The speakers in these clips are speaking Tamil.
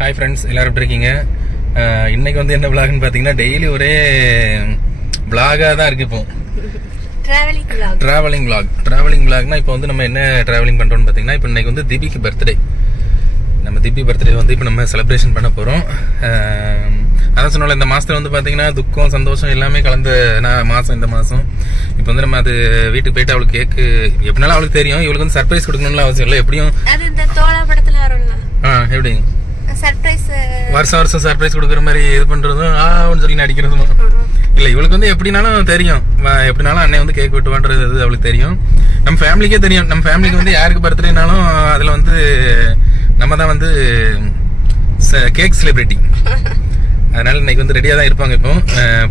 ஹாய் ஃப்ரெண்ட்ஸ், எல்லாரும் எப்படி இருக்கீங்க? இன்னைக்கு வந்து என்ன விளாக்னு பார்த்தீங்கன்னா டெய்லி ஒரே விளாகாக தான் இருக்கு. இப்போ ட்ராவலிங் விளாக்னா இப்போ வந்து நம்ம என்ன ட்ராவலிங் பண்ணுறோம்னு பார்த்தீங்கன்னா, இப்போ இன்னைக்கு வந்து திபிக்கு பர்த்டே. நம்ம திபி பர்த்டே வந்து இப்போ நம்ம செலிப்ரேஷன் பண்ண போகிறோம். அதான் சொன்னால இந்த மாதத்தில் வந்து பார்த்தீங்கன்னா துக்கம் சந்தோஷம் எல்லாமே கலந்த மாதம் இந்த மாதம். இப்போ வந்து நம்ம அது வீட்டுக்கு போயிட்டு அவளுக்கு கேக்கு எப்படினாலும் அவளுக்கு தெரியும். இவளுக்கு வந்து சர்ப்ரைஸ் கொடுக்கணும்னு அவசியம் இல்லை. எப்படியும் எப்படி வருஷம் சர்ப்ரைஸ் கொடுக்குற மாதிரி இது பண்றதும் சொல்லி நடிக்கிறதும் இல்ல. இவளுக்கு வந்து எப்படினாலும் தெரியும், எப்படினாலும் அண்ணன் வந்து கேக் வெட்டுவான்றது அவளுக்கு தெரியும். நம்ம ஃபேமிலிக்கே தெரியும். நம்ம ஃபேமிலிக்கு வந்து யாருக்கு பர்த்டேனாலும் அதுல வந்து நம்ம தான் வந்து கேக் செலிபிரிட்டி. அதனால இன்னைக்கு வந்து ரெடியா தான் இருப்பாங்க. இப்போ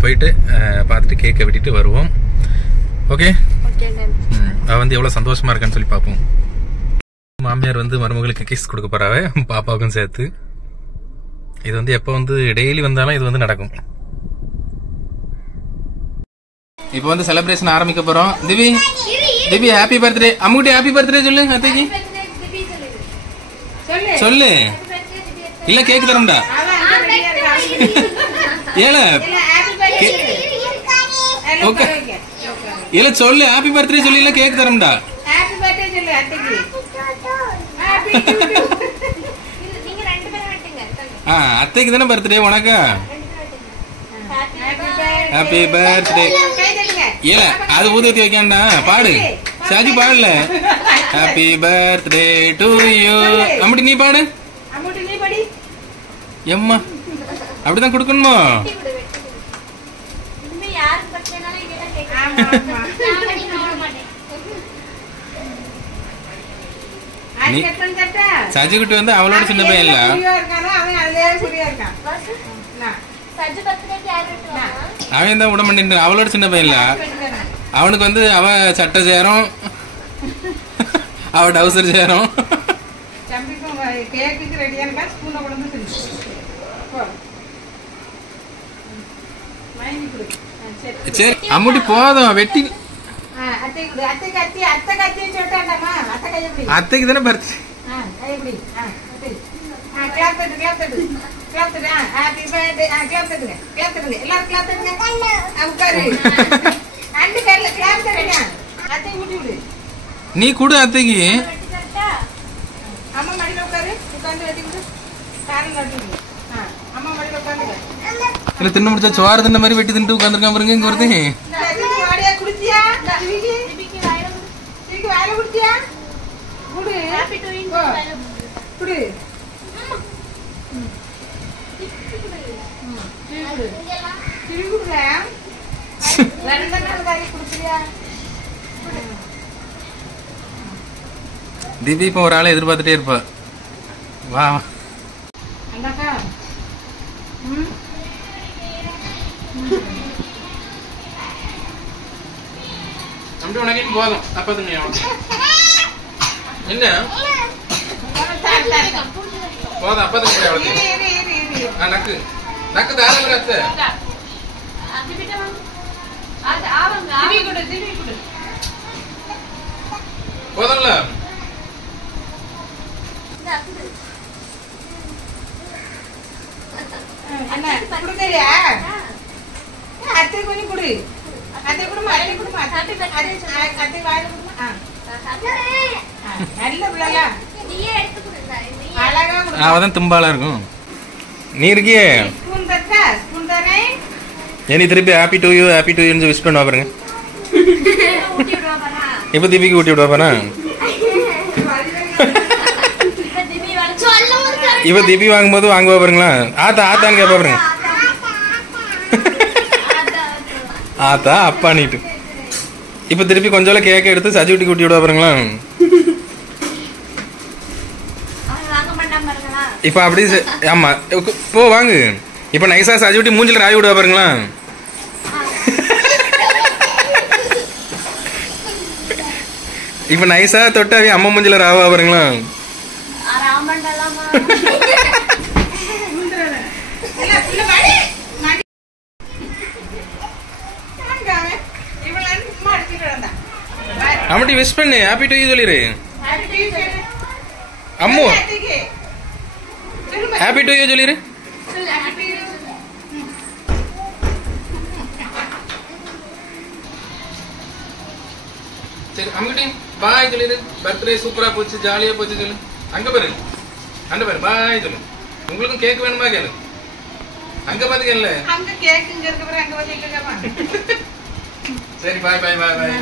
போயிட்டு பார்த்துட்டு கேக்கை வெட்டிட்டு வருவோம். ஓகே, அவ வந்து எவ்வளவு சந்தோஷமா இருக்கான்னு சொல்லி பார்ப்போம். மாமியார் வந்து மருமகளுக்கு கிஸ் கொடுக்க போறாவ, பாப்பாவுக்கும் சேர்த்து. இது வந்து எப்ப வந்து டெய்லி வந்தாலும் இது வந்து நடக்கும். இப்போ வந்து செலிப்ரேஷன் ஆரம்பிக்க போறோம். திவி ஹாப்பி பர்த்டே. அம்முட்டி ஹாப்பி பர்த்டே சொல்லு. அத்தைக்கு சொல்லு. இல்ல கேக் தரம்டா. ஏல ஓகே, இல்ல சொல்லு ஹாப்பி பர்த்டே சொல்லி. இல்ல கேக் தரம்டா. அத்தைக்கு தானே பர்த்டே உனக்கு. Happy birthday. இல்ல அது ஊதத்தி வைக்காண்டா, பாடு. சாஜி பாடல. Happy birthday to you. அம்முட்டி நீ பாடு. எம்மா அப்படிதான் கொடுக்கணுமா? சஜி குட்டி வந்து அவளோட சின்ன பையன் இல்ல. அவன் தான் விட மாட்டேன். அவளோட சின்ன பையன் இல்ல. அவனுக்கு வந்து அவ சட்டை சேரும், அவ டவுசர் சேரும். சரி அம்முட்டி போதும் வெட்டி. அத்தைக்கு தானே பர்த்டே. நீ கொடு அத்தைக்கு. இல்ல தின்னு முடிச்சா சோறு தின்ன மாதிரி வெட்டி தின்ட்டு உட்காந்துருக்கான் பாருங்க. இங்க வருது திவி. இப்ப ஒரு ஆளை எதிர்பார்த்துட்டே இருப்பா. வா உனக்கு போதும். அப்பதுங்க என்ன போதும். அப்பதுங்க நக்கு நக்கு தாராளத்தை போதும்ல. அத்தை கொஞ்சம் கொடு. அத்தை குடுமா, அத்தை குடுமா. அத்தை வாயில குடுமா. நல்ல பிள்ளைல அழகா குடு. அவதான் தும்பாலா இருக்கும். நீ இருக்கியே ஸ்பூன் தட்டா. ஸ்பூன் தானே. ஏனி திருப்பி happy to you happy to you wish பண்ணுவா பாருங்க. இப்ப திபிக்கு ஊட்டி விடுவா பாரு. இப்ப திபி வாங்கும்போது வாங்குவா பாருங்களா. ஆத்தா ஆத்தான்னு கேப்பா பாருங்க. ஆத்தா அப்பா நீட்டு. இப்ப திருப்பி கொஞ்சம் கேக்க எடுத்து சஜி ஊட்டி கூட்டி விடுவா பாருங்களா. இப்ப அப்படி ஆமா போ வாங்கு. இப்ப நைசா சஜி ஊட்டி மூஞ்சில ராவி விடுவா பாருங்களா. இப்ப நைசா தொட்டாவி அம்மா மூஞ்சில ராவா பாருங்களா. அம்முட்டி விஷ் பண்ணு. ஹாப்பி டு யூ சொல்லிரு. அம்மு ஹாப்பி டு யூ சொல்லிரு. சரி அம்கிட்ட பாய் சொல்லிரு. பர்த்டே சூப்பரா போச்சு, ஜாலியா போச்சு சொல்லு. அங்க பாரு, அந்த பாரு, பாய் சொல்லு. உங்களுக்கும் கேக் வேணுமா கேளு. அங்க பாத்து கேளு. அங்க கேக்குங்க இருக்க பாரு, அங்க வந்து கேட்கமா. சரி பாய் பாய் பாய் பாய்.